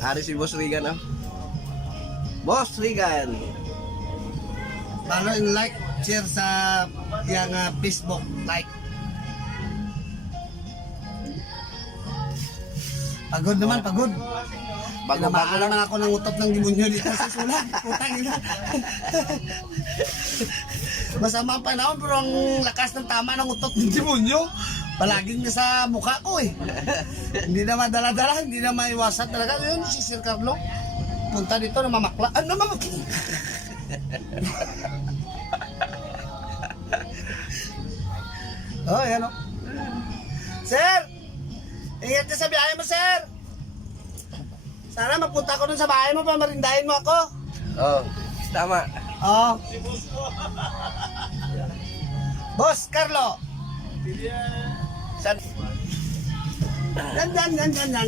Hari si Boss Regan, oh. Boss Regan. Follow and like, share sa yang Facebook, like. Pagod naman, pagod. Bago-bago lang. naman ako ng utot ng demonyo dito sa sulat. Putang ina. Masama ang panahon pero ang lakas ng tama ng utot ng demonyo. Palaging nasa mukha ko eh. Hindi na madala-dala, hindi na maiwasan talaga. Yun, si Sir Carlo. Punta dito na mamakla. Ano mamakla? Oh, yan o. Sir! Ingat ka sa biyahe mo, sir! Sana mapunta ko dun sa bahay mo para marindahin mo ako. Oh, tama. Oh. Boss Carlo! San?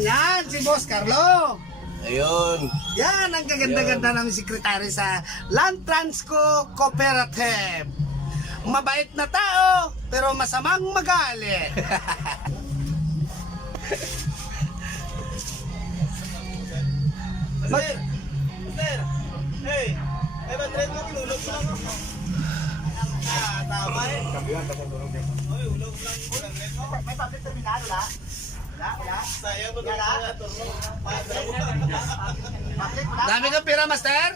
Yan, si Boss Carlo! Ayun. Yan, ang gaganda-ganda namin sekretary sa Land Transco Cooperative. Mabait na tao, pero masamang magalit. Sir! Hey! Ay ba, trade mo, kinulog mo lang ako. Tama eh. Oy, ulog lang mo lang. May public terminal, wala? Wala? Sayang mo na turno. Dami kang pira, master?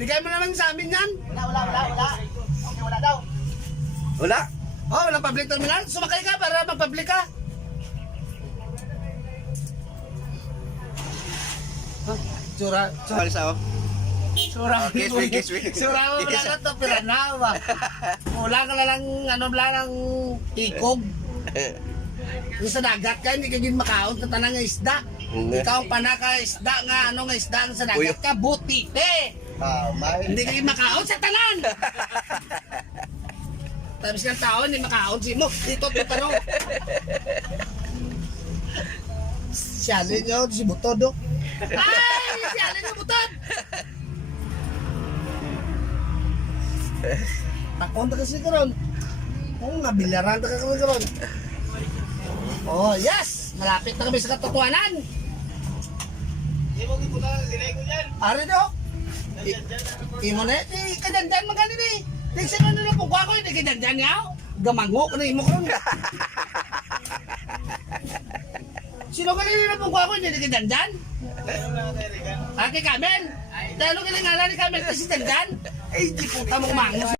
Bigay mo naman sa amin yan. Wala. Okay, wala daw. Wala. Oh, walang public terminal. Sumakay ka para mag-public ka. Tsura. Alis ako. Tsura. Kiss me. Tsura mo wala ka to, piranawa. Wala ka lang, lang ikog. Yung sa dagat ka, hindi ka din makaon sa tanang nga isda. Ikaw ang panaka isda nga, nga isda nga sa dagat ka, butite. Hindi ka din makaon sa tanan. Tapos ng tao, hindi makaon si mo. Dito, tanong. Siyalin nyo, si Butodo. Ay! Siyalin nyo, Butod! Takon na kasi karon. Oo, nabilyaran na ka karon. Oh, yes! Malapit na kami sa katotohanan. Hindi mo giputa silay ko dyan. Ari do. Imo na, di kadandan magani ni. Di sa ano na pugwa ko, di kadandan yaw. Gamango ko na imo karon. Sino ka nila na pugwa ko, di kadandan? Ayun lang kay Regan. Aki Kamel. Dalo ka nga ni Kamel kasi dandan. Eh, di puta mo mangos.